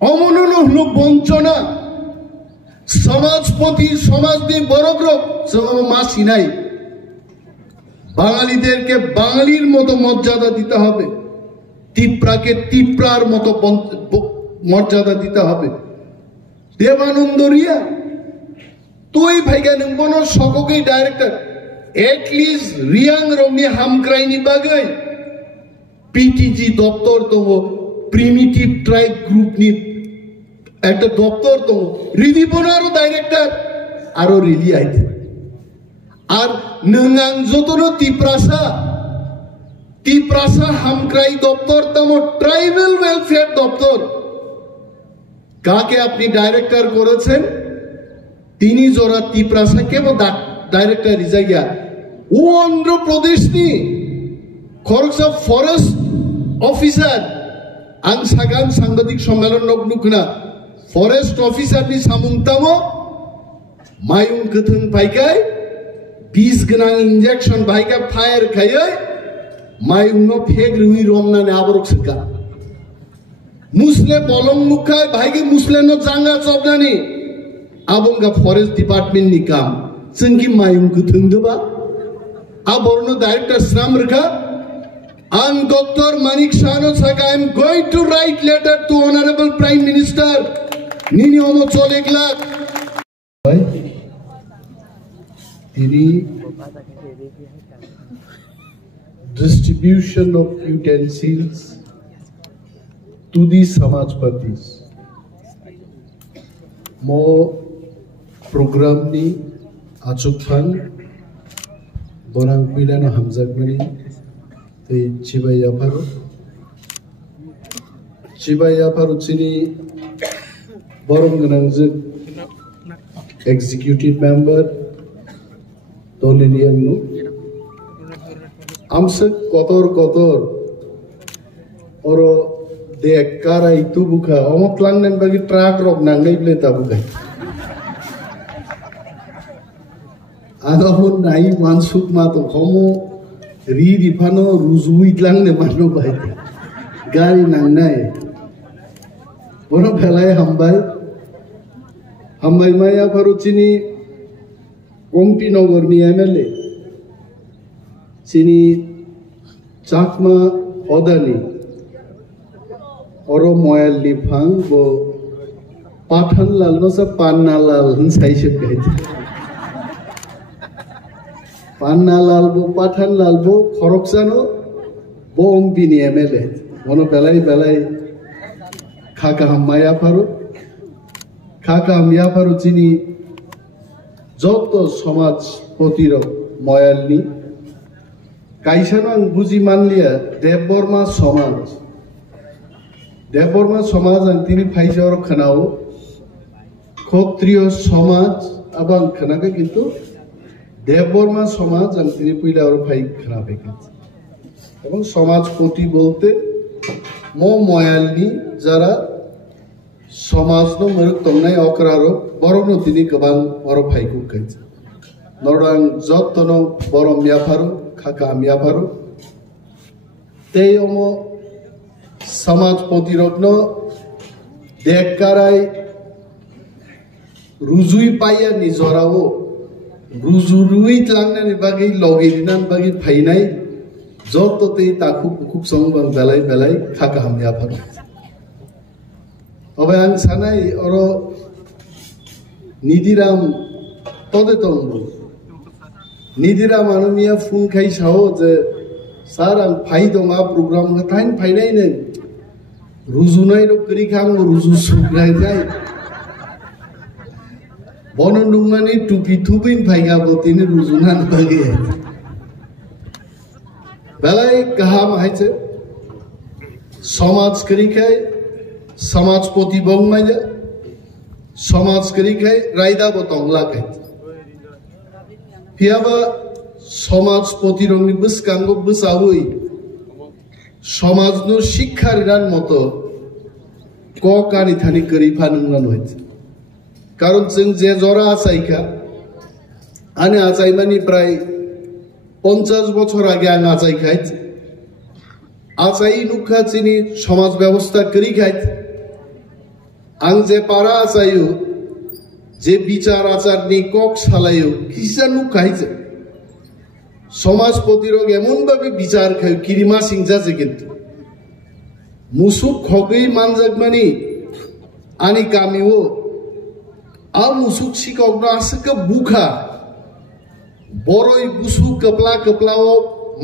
অমনন হলো বঞ্চনা সমাজপতি সমাজ দিয়ে বড় গ্রহ মাসি নাই বাঙালিদেরকে বাঙালির মতো মর্যাদা দিতে হবে তিপ্রাকে তিপ্রার মতো মর্যাদা দিতে হবে দেবানন্দ রিয়া তুই ভাইগা নংবন সককেই ডাইরেক্টর এটলিস্ট রিয়াং রংনি হামক্রাইনি বাগৈ পিটিজি দপ্তর তো প্রিমিটিভ ট্রাইব গ্রুপ নি একটা দপ্তর তো রিদিবনারও ডাইরেক্টর আরো রিলি আইতে আর নঙ্গাং যতন তিপ্রাসা হামক্রাই দপ্তর তম ট্রাইবাল ওয়েলফেয়ার দপ্তর কাকে আপনি ডাইরেক্টর করেছেন তিনি জোড়া তিপ্রাসা কেবল ডাইরেক্টর রিজাইয়া ও অন্ধ্রপ্রদেশ নি খরচ ফরেস্ট অফিসার আং সাগান সাংবাদিক সম্মেলন নগনুকনা ফরেস্ট অফিসার নি সামুংতামো মায়ুং কথং পাইকাই বিষ গনাং ইনজেকশন ভাইকা ফায়ার খায় মায়ুং নো ফেক রুই রমনানে আবরক সকা মুসলে বলং মুখায় ভাইকে মুসলে নো জাঙ্গা চবনানি আবঙ্গা ফরেস্ট ডিপার্টমেন্ট নি কাম जोंखि मायुं गोथोंदोबा आबरनो डायरेक्टर स्राम रखा आं डॉक्टर मानिक शाहनो सागा I am going to write letter to honourable prime minister निनी ओमो चलेक lakh ini distribution of utensils to the samajpatis mo program ni Acukpan Bonang Pilano Hamzakmani the Chibaya Paru Chini Boronganangzik executive member Tolinian no Amsak Kotor Oro de Kara Itubuka Omotlang and Bagi track of Nangai Tabuka Agapun nai mansuk mato komo ri pano ruzui lang ne mano bai gari nang nai bono phelai hambai maya paruchini Ompi Nogor ni MLA chini chakma odani oro moyal li phang bo pathan lal no sa panna lal sai se gaite Panna lalbo, Pathan lalbo, Khoroksano, Bom Bini MLA. Mono belai Kaka Maya Paru Chini Joto Somaj Potiro Moyalni Kaisanang Buzi Manlia, Deborma Somaj and Tini Paisor Kanao Kotrio Somaj Abang Kanaka Kintu Debbarma সমাজ আমি তিনি পইলা আর ভাই খারাপ হয়েছে এবং সমাজপতি বলতে মো ময়ালনি যারা সমাজনো মরুতমনাই অকরারো বরনো তিনি গোবাং বড় ভাইকু কইছে নরং যতন বড় মিয়াফারো খাকা মিয়াফারো তেই ওমো সমাজপতি রত্ন দেখারাই রুজুই পাইয়া নিজরাও Ruzurui telangna ni bagi logi dinan bagi phainai joto te takuk kuk songbang belai khaka hamya phar obe ang sanai oro nidiram tode tombu nidiram anumia phun khai sao je sarang phai donga program ga thain phainai ne ruzunai ro kri khang ruzu sukai jai Bonondungmani tupi tupin paiga botini ruzunan bagi. Belai kaham haice samaj kerikai samaj poti bongmaya samaj kerikai raida botong lakai. Piaba samaj poti rongni bus kango bus awui samaj no shikkariran moto ko kari thani keri phanunglan hoiche. কারণ जों যে জরা আচাইকা আনে আচাইমানি প্রায় 50 বছর আগে আং আচাই খাইত আচাই নুখা চিনি সমাজ ব্যবস্থা করি খাইত आं जे पारा जायो जे बिचार आचारनि कक सालायो किसा नुखाइजे समाजपतिर एमन भावे बिचार खायो किरिमा सिंजाजे किन्तु मुसुक खगै मानजागमानि आनि गामिओ आ मुसुक सिकगना आसके बुखा बरय गुसु कपला कपलाओ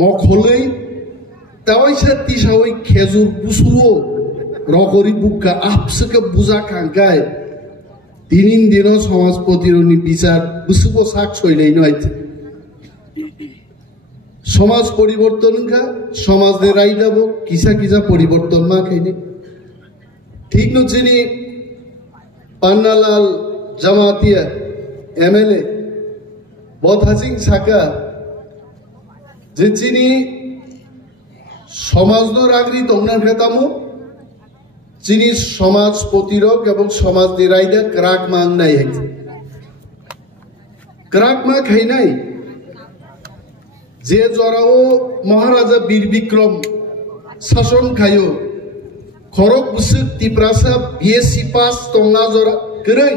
मखलै तावैसा तिसावै खेजुर गुसुओ रगरी बुखा आपसके बुजा खांगाय दिनिन दिनो समाजपतिरनि बिचार गुसुको साक सयलायनो आइते समाज परिवर्तन का समाज ने राय दाबो किसा किसा परिवर्तन मा खाइने ठीक न चिनी पान्नालाल जमातिया एमएलए बथासिंह साका जे चिनी समाज न रागरी तंगना खेतामो चिनी समाज पतिरक एवं समाज ने राय दा क्राक मांगनाय है क्राक मा खाइनाय जे जराओ महाराजा वीर विक्रम शासन खायो खरक बुसुक तिप्रासा बीएससी पास तंगना जरा करे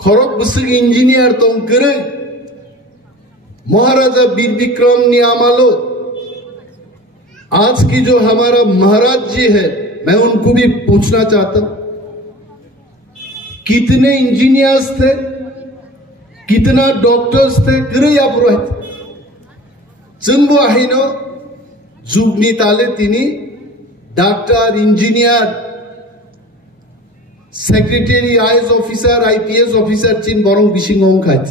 खरक बुसुक इंजीनियर तंग करे महाराजा वीर विक्रम ने आमालो आज की जो हमारा महाराज जी है मैं उनको भी पूछना चाहता हूं कितने इंजीनियर्स थे कितना डॉक्टर्स थे करे या पुरोहित जोंबो आहिनो जुगनि ताले तिनी doctor engineer secretary IAS officer IPS officer चिन बरं बिसिङाव खायत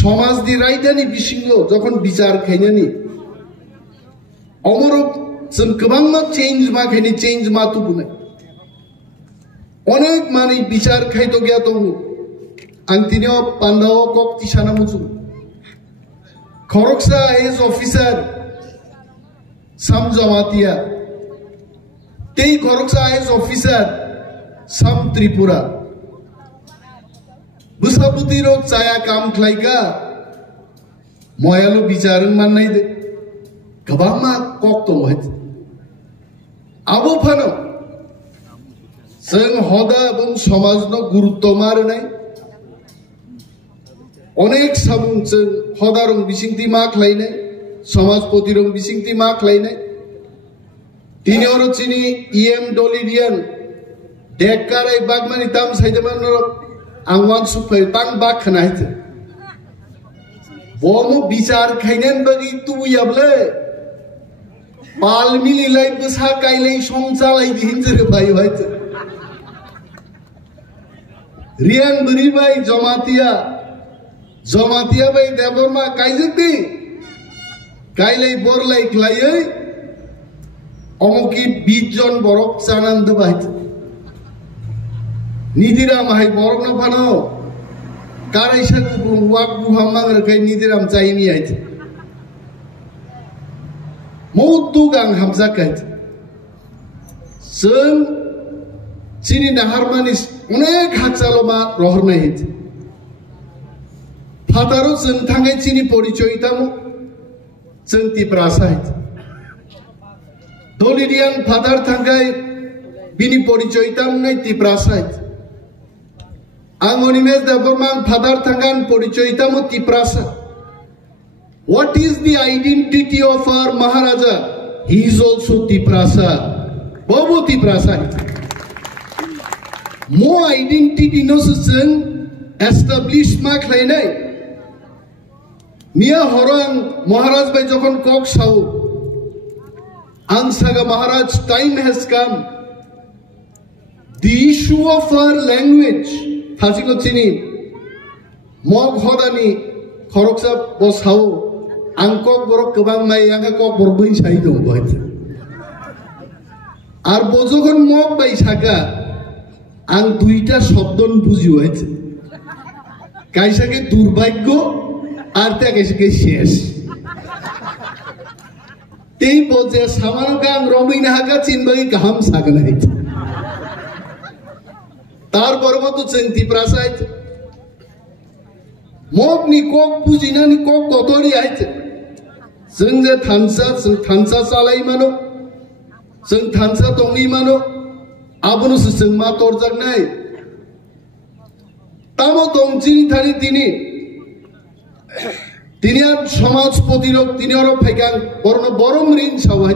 समाज नि रायदानि बिसिङाव जखन बिचार खायनानि अमरक जों गोबां चेंज मा खायनि चेंज मा तुबुनाय अनेक मानि बिचार खायतो गया दङ आं तिनियाव पान्दाव कक तिसाना मुजु खरकसा आईएएस ऑफिसर साम जमातिया तेई खरकसा आईएएस ऑफिसर साम त्रिपुरा बुसाबुति रोग चाया काम खलायगा मयालो बिचारन माननाय दे गोबांमा कक दङ आबो फानो जों हदा एवं समाजनो गुरुत्व मारनाय अनेक सामुं जों हदारं बिसिंथि मा खलायनाय समाजपतिरं बिसिंथि मा खलायनाय तिनियावनो चिनि इएम डलिरियान देकाराय बागमानि दाम साइदमान आं वान सुफाय तां बाग खनायते बमो बिचार खायनान बागि तुयाबले पाल मिलिलाय बसा गायलाय संसालाय दिहिनजोर बाय बायते रियान बोरिबाय जमातिया जमातिया बाय देबरमा गायजोबदि गायलाय बरलाय खलायै अमकी 20 जन बरक जानान दबाय निदिराम हाय बरक न फानो कारायसा गुबुं वाक बुहाम मांगरखाय निदिराम जायनि आयत मौतु गां हामजाखाय जों चिनि नाहारमानि अनेक हाजालमा रहरनाय हित फादारो जों थांगाय चिनि परिचयतामो जों तिप्रासाय दलिरियान फादार थांगाय बिनि परिचयताम नै तिप्रासाय आं अनिमेश देबबर्मा फादार थांगान परिचयतामो तिप्रासा What is the identity of our Maharaja? He is also Tiprasa. Bobo Tiprasa. More identity no susun established ma khlainai. Mia horang Maharaj by jokon kok sau. Angsaga Maharaj, time has come. The issue of our language. Thasiko chini. Mog hodani khoroksa bosau. Angkok borok kebang mai angka kok borbai sai dong boy. Ar bojokon mok bai saka ang duita shobdon buji hoyeche. Kaisake durbhagyo ar ta kaisake shesh. Tei boje samano kang romin haka chinbagi kaham sagna hit. Tar porboto chenti prasait. Mok ni kok bujina ni kok kotori aite. जों थानसा सालाय मानो जों थानसा दंनि मानो abunu seseng ma torjak nai tamo dongchini thari তিনি আর সমাজ প্রতিরোধ তিনি আরো ফেকান বরং ঋণ সবাই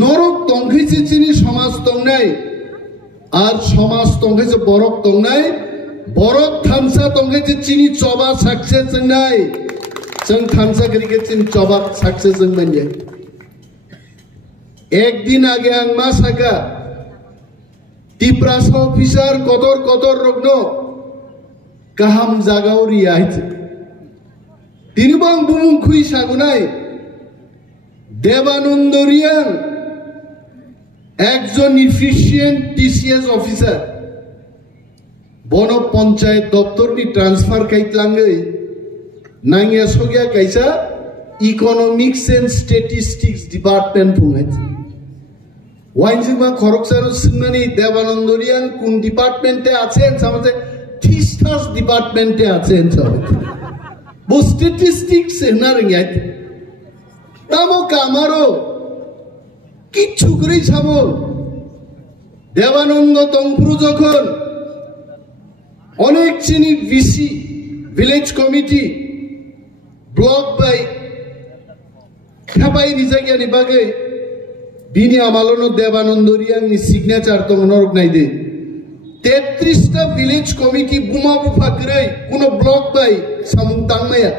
নরক তংখেছে চিনি সমাজ তং নাই আর সমাজ তংখেছে বরক তং নাই বরক থামসা তংখেছে চিনি চবা সাকসেস जों নাই जों থামসা করিকে চিনি চবা সাকসেস जों বনে একদিন আগে আং মা সাকা টিপ্রাস অফিসার কদর রগ্ন কাহাম জাগাও রিয়াইছে তিনি বং বুমুং খুই সাগুনাই দেবানন্দ রিয়াং একজন ইফিশিয়েন্ট টিসিএস অফিসার বন পঞ্চায়েত দপ্তরনি ট্রান্সফার কাইতলাঙ্গৈ নাঙ্গিয়া সগিয়া কাইসা ইকোনমিক্স এন্ড স্ট্যাটিস্টিক্স ডিপার্টমেন্ট ফুঙাইছে ওয়াইনজিমা খরকসার সিংমানি দেবানন্দ রিয়াং কোন ডিপার্টমেন্টে আছেন সামনে থিস্টাস ডিপার্টমেন্টে আছেন সবাই वो स्टैटिस्टिक्स ना रंगिया तामो कामारो किच्छु करै छामो देवानंद तंफ्रु जखन अनेक चिनी विसि विलेज कमिटी ब्लक बाय खाबाय रिजागियानि बागै बिनि आमालनो देवानंद रियांनि सिगनेचार तो नरक नायदे 33টা ভিলেজ কমিটি বুমা বুফা করে কোন ব্লক বাই সামুংতাংমায়া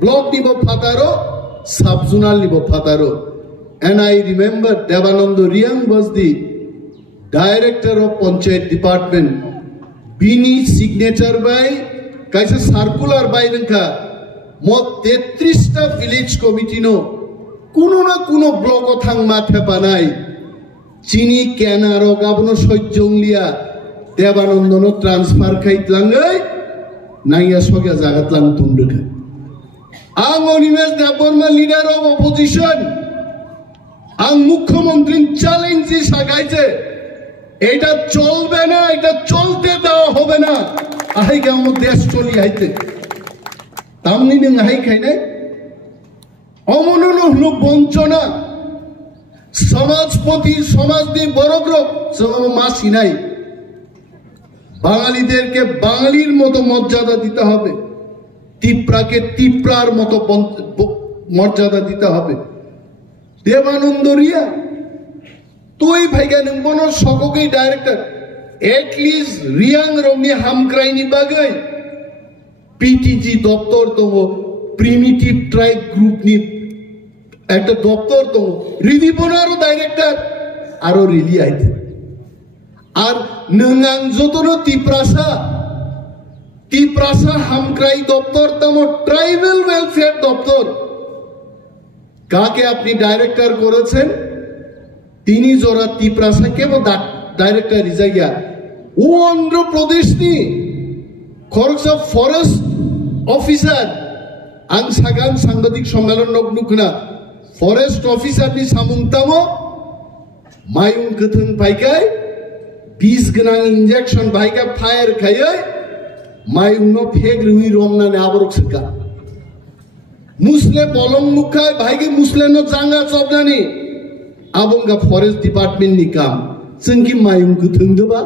ব্লক নিব ফাতারো সাবজোনাল নিব ফাতারো and I remember Devanand Riyang was the director of Panchayat department bini signature by kaisa circular by nangka mo 33টা ভিলেজ কমিটি no কোন না কোন ব্লক থাংমা থেপা নাই চিনি কেনারো গাবনো সজ্জংলিয়া দেবানন্দন ট্রান্সফার খাইতলাঙ্গৈ নাইয়া সগা জাগাতলাং তুন্ডুখা আং Animesh Debbarma leader of opposition আং মুখ্যমন্ত্রী চ্যালেঞ্জ সাগাইছে এটা চলবে না এটা চলতে দেওয়া হবে না আই গাম দেশ চলি আইতে তামনি নং আই খাইনাই অমনন হলো বঞ্চনা সমাজপতি সমাজনি বড়গ্রহ সব মাসি নাই বাঙালিদেরকে বাঙালির মতো মর্যাদা দিতে হবে তিপ্রাকে তিপ্রার মতো মর্যাদা দিতে হবে দেবানন্দ রিয়া তুই ভাইগা নংবন সককেই ডাইরেক্টর এটলিস্ট রিয়াং রংনি হামক্রাইনি বাগৈ পিটিজি দপ্তর দङ প্রিমিটিভ ট্রাইব গ্রুপনি একটা দপ্তর দङ রিদিপনারও ডাইরেক্টর আরো রিলি আইতে আর নঙ্গাং যতনো তিপ্রাসা হামক্রাই দপ্তর তামো ট্রাইবাল ওয়েলফেয়ার দপ্তর কাকে আপনি ডাইরেক্টর করেছেন তিনি জোড়া তিপ্রাসা কেবল ডাইরেক্টর রিজাইয়া ও অন্ধ্রপ্রদেশ নি খরকসা ফরেস্ট অফিসার আং সাগান সাংবাদিক সম্মেলন নগনুখনা ফরেস্ট অফিসার নি সামুংতামো মায়ুং কথং পাইকাই বিষ গোনাं ইনজেকশন ভাইকা ফায়ার খায় মায়ুংনো ফেক রুই রমনানে আবরক সকা মুসলে বলং মুখায় ভাইকে মুসলেনো জাঙ্গা চবনানি আবঙ্গা ফরেস্ট ডিপার্টমেন্ট নি কাম जोंखि मायुं गोथोंदोबा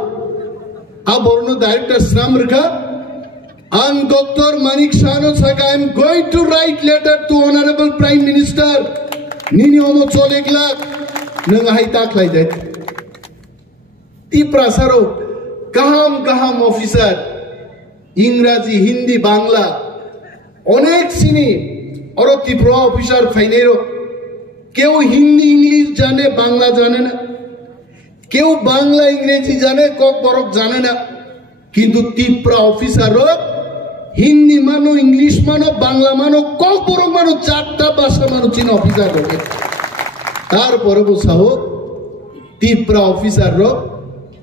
आबरनो डायरेक्टर श्राम रखा आं डॉक्टर मानिक शाहनो साका I am going to write letter to honourable prime minister निनि ओमो चलेगला नों हाय ताख्लायदे तिप्रासारो गाहाम अफिसार इंग्राजी हिंदी बांग्ला अनेक सिनी और त्रिपुरा अफिसार फाइनेरो केउ हिंदी इंग्लिश जाने बांग्ला जाने ना केउ बांग्ला इंग्रेजी जाने কক বরক জানে না কিন্তু त्रिपुरा অফিসার হিন্দি মানো ইংলিশ মানো বাংলা মানো কক বরক মানো চারটা ভাষা মানো চিন অফিসার রকে তারপরে বসাও त्रिपुरा অফিসার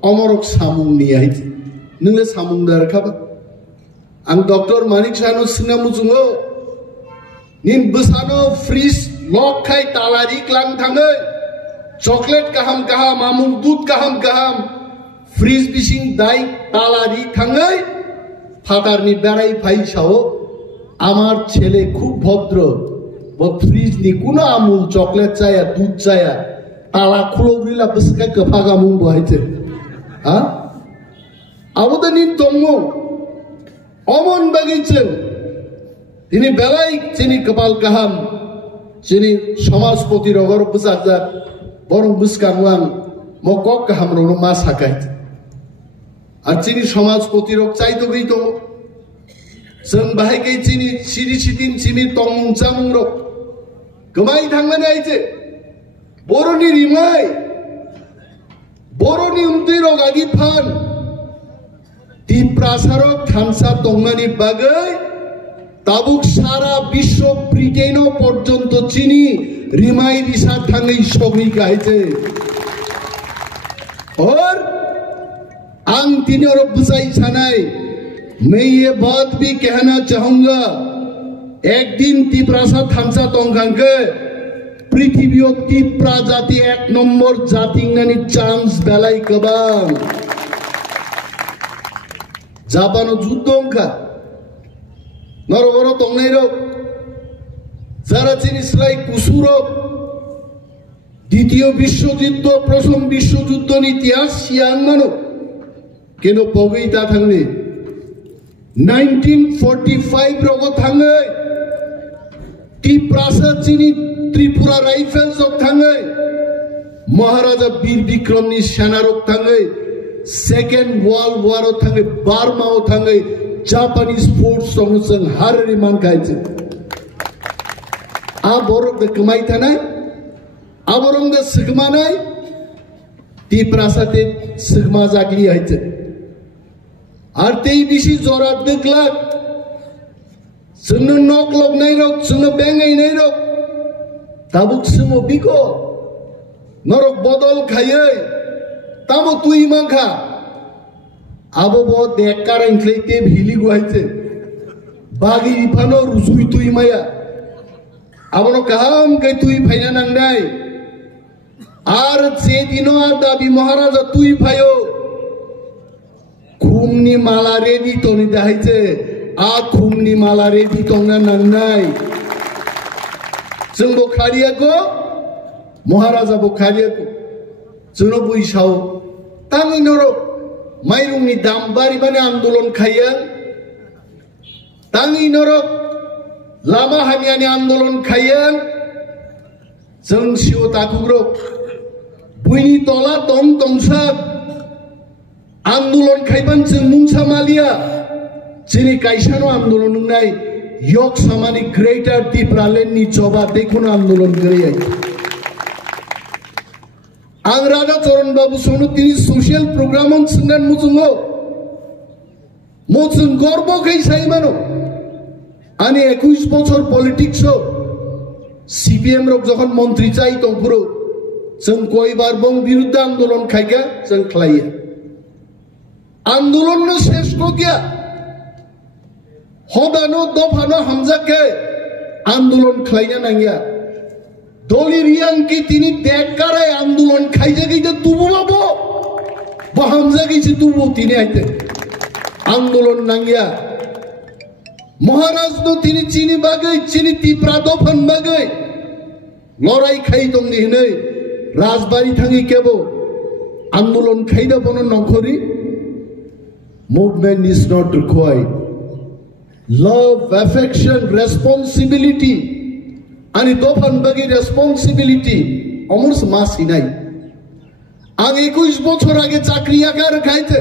অমরক সামুং নিয়ে আইছে নলে সামুং দার খাবা आं डॉक्टर मानिक शाहनो सिना मुजुङो निन बसानो फ्रिज लक खाय तालारि क्लां थाङो चॉकलेट काहाम काहाम आमुल दूध काहाम काहाम फ्रिज बिसिं दाय तालारि थाङो फादारनि बेराय फाइसाओ আমার ছেলে খুব ভদ্র ও ফ্রিজ নি কোনো আমুল চকলেট চায়া দুধ চায়া tala kulogri la beskai kepaga mung buaite ha abuda nin tongo omon bagichen ini belai chini kepal kaham chini সমাজপতি রগর বুঝাজা বরং বুঝকানওয়াং মকক kaham রনো মাস হাকাই আর chini সমাজপতি রক চাইতো গইতো जों बाहायकै chini siri sitin chimi tongmung chamung rok gomai thangmani aije boroni rimai boroni umtui rok agi phan tiprasarok thamsa tongmani bagai tabuk sara bisho briteino porjonto chini rimai risa thangai sogri gaije और ang tini और बुझाई छानाई मैं ये बात भी कहना चाहूंगा एक दिन तिप्रासा थामसा तोंगांगे पृथ्वी तिप्रा जाति एक नंबर जातिंगनानि चांस बेलाई कबां जापानो जुद्धोंखा नरगरो तोंगनाइरो जारा जिनिसलाई कुसुरो द्वितीय विश्वयुद्ध प्रथम विश्वयुद्धनि इतिहास सियान मानो केनो पगैता थांनि 1945 रोगो थांगे तिप्रासा चीनी त्रिपुरा राइफल्स रोग थांगे महाराजा वीर विक्रम नि सेना रोग थांगे सेकेंड वर्ल्ड वॉर थांगे बर्मा थांगे जापानीज फोर्स रोग जों हारिनि मानखायजे आ बरक दे कमाई थानाय आ बरंग दे सगमानाय तिप्रासा ते सगमा जागली आइजे আর তেই বেশি জরাত দেখলাক जोंनो नक लगनाय रक जोंनो बेंगायनाय रक ताबुक सोमो बिको नरक बदल खायै ताबो तुई मांखा आबो बो देकार इंख्लैते भिलि गुहायते बागि इफानो रुजुय तुई माया आबनो गाहाम कै तुई फायना नांनाय आर जे दिनो आर दाबि महाराजा तुई फायो खुमनि माला रेडी तोनि दाहायजे आ खुमनि माला रेडी तोंना नांनाय जों बखारियाखौ महाराजा बखारियाखौ जोंनो बैसाव तांनि नरो माइरंनि दाम बारि माने आन्दोलन खायो तांनि नरो लामा हानियानि आन्दोलन खायो जों सिउ ताकुग्रो बुइनि तला तम तमसा आंदोलन खाइबान जों मुंसा मालिया जिनि काइसानो आंदोलन नाय yok samani greater tipralen ni coba देखुन आंदोलन गरे आं राजा चरण बाबू सोनु तिनी सोशल प्रोग्राम संगान मुजुंगो मोचुं गर्व कै साइमानो आनि 21 বছর पॉलिटिक्स सीपीएम रक जखन मंत्री चाइ तंपुरो जों कयबार बं विरुद्ध आंदोलन खाइगा जों खलायो आंदोलन न शेष को गया हदानो दफानो हमजाके आंदोलन खलायना नांगिया दलि रियांकी तिनी देखाराय आंदोलन खाइजागैदे तुबु बाबो बा हमजागैसि तुबु तिनी आइते आंदोलन नांगिया महाराज नो तिनी चिनी बागै चिनी तिप्रा दफान बागै लड़ाई खाइ दंनि हनै राजबारी थांगि केबो आंदोलन खाइदा बनो नखरि movement is not required. Love, affection, responsibility. Ani dofan bagi responsibility. Amur semas hinai. Ang 21 বছর আগে চাকরি আকার খাইতে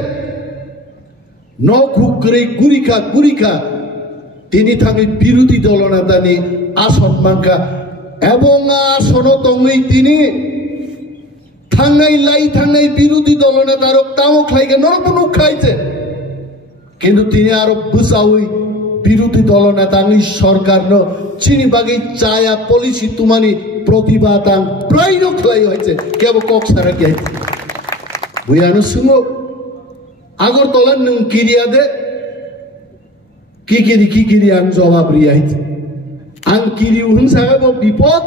ন ঘুকরে গুরিকা তিনি থাকি বিরোধী দলনেতানি আসন মাঙ্কা এবং আসন তঙ্গই তিনি থাঙ্গাই লাই থাঙ্গাই বিরোধী দলনেতার তাও খাইকে নরবনু খাইতে কিন্তু তিনি আরো বুঝাউই বিরোধী দলনেতানি সরকার ন চিনি বাগি চায়া পলিসি তুমানি প্রতিবাদ আং প্রায় নখলাই হয়েছে কেবল কক সারা কি হয়েছে বুয়ানো সুমো আগরতলা নং কিরিয়া দে কি কিরি আং জবাব রিয়াইছে আং কিরি হুন সাগাবো বিপদ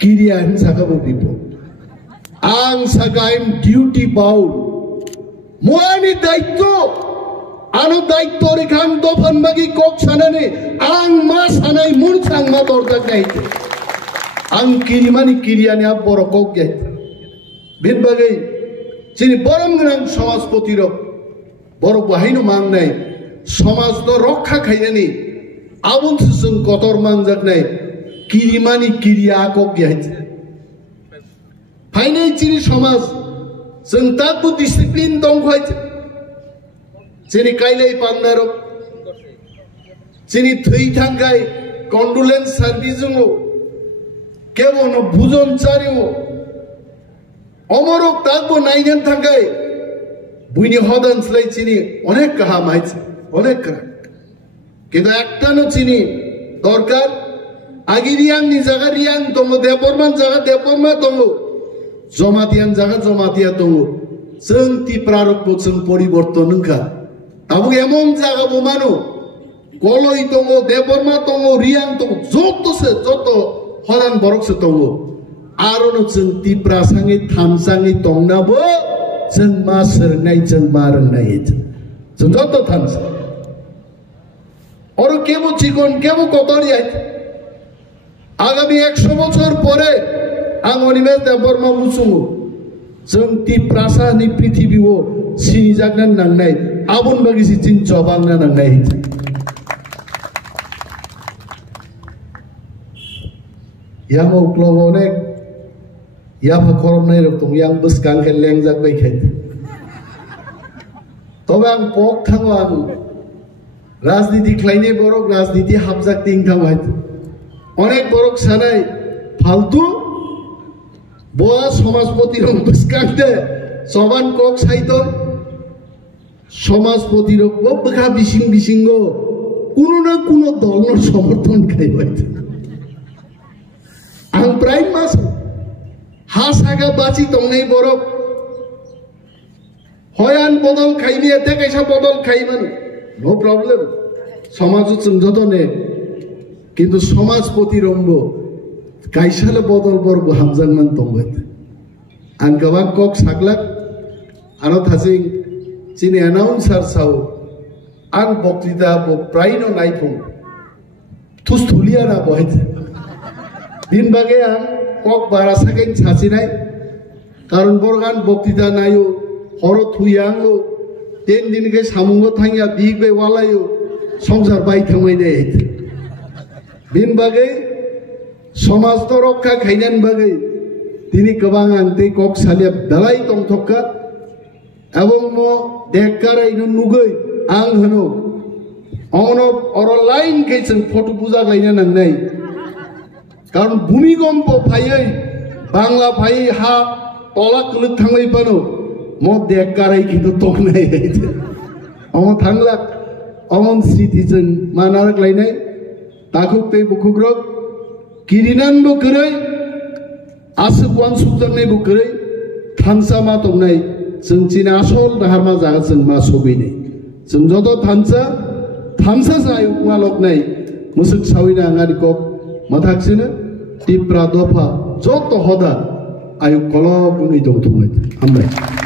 কিরিয়া হুন সাগাবো বিপদ আং সাগাইম ডিউটি বাউন্ড মোয়ানি দায়িত্ব আনো দায়িত্ব রেখান দফান বাগি কক সানানে আং মা সানাই মুন সাং মা দরজা গাইতে আং কিরি মানি কিরিয়ানি আব বড় কক গাইতে बिन बागै जोंनि बरम गोनां समाजपतिर बर' बाहायनो मांनाय समाज तो रक्षा खायनानि आबुं जों कतर मांजागनाय किरिमानि किरिया आकब बिहायज फाइनाय जोंनि समाज जों ताकबो डिसिप्लिन दं खायज जोंनि कायलाय पान्दारब जोंनि थै थांगाय कन्डोलेन्स सार्भिस दङ केवल भुजन चारियो अमरक ताकबो नायनो थांगाय बुइनि हदन स्लाय चिनि अनेक कहा माइज अनेक करा किन्तु एकटानो चिनि दरकार आगि रियांनि जागा रियां दङ देबरमान जागा देबरमा दङ जमातियान जागा जमातिया दङ जों तिप्रारकबो जों परिबर्तन नोंखा आबो एमन जागाबो मानो गलय दङ देबरमा दङ रियां दङ जत हरान बरकसो दङ आरो जों तिप्रा सांगे थामसाङै दंनाबो जों मा सोरनाय जों मा रोंनाय जों जत थामसा और केबो चिकन केबो कतरिया आगामी 100 বছর পরে आं अनिमेष देबरमा बुसुङो जों तिप्रासानि पृथिबीआव सिनिजागना नांनाय आबुन बागिसि चिन जबांना नांनाय yang uklong onek ya pakorom nai roktung yang buskang ke lengjak bai khet tobang pok thangwang রাজনীতি খাইনে বড়ক রাজনীতি হাবজাক তিং থামাই অনেক বড়ক সানাই ফালতু বয়া সমাজপতির বুসকাংতে সমান কক সাইতো সমাজপতির বকা বিসিং বিসিংগ কোনো না কোনো দলর সমর্থন খাইবাই आं प्राइम मास हा सागा बाची तंगनै बरफ हयान बदल खाइनि एते कैसा बदल खाइमन नो प्रॉब्लम समाज समझतने किंतु समाजपति रंग कैसाले बदल बर हामजांगमान तंगै आं गोबां कक सागलाक आरो थासिं चिनि एनाउन्सार साव आं बक्तृता प्रायनो नायफुं थुस्थुलिया ना बहाय दिन बागे आं कक बारा साकेन सासिनाय कारण बरगान बक्तृता नायो हर थुयांगो तीन दिन के सामुंगो थांगिया बिग बे वालायो संसार बाय थांबाय दे दिन बागे समाज तो रक्षा खायनान बागे दिनै गोबां आं ते कक सालिया दालाय तंथका एवं मो देखकारायनो नुगै आं होनो अनब अर लाइन के जों फटो पूजा गायना नांनाय कारण भूमिकम्प फायै बांला फायै हा तला कलक थांबाय पानो म देखकाराय किन्तु तंनाय अम थांलाक अमन स्थितिजों मानारक लायनाय ताकुक ते बुकुग्रक किरिनान बुकरै आसुकवान सुकजांनाय बुकरै थानसा मा तंनाय जों चिना आसल दाहारमा जागा जों मा सबैनाय जों जत थानसा जाय मालकनाय मुसुक सावैना आंगारि कक माथाक्सिनो तिप्रा दफा जत हदा आयु कलब उनै दंथंनाय हामबाय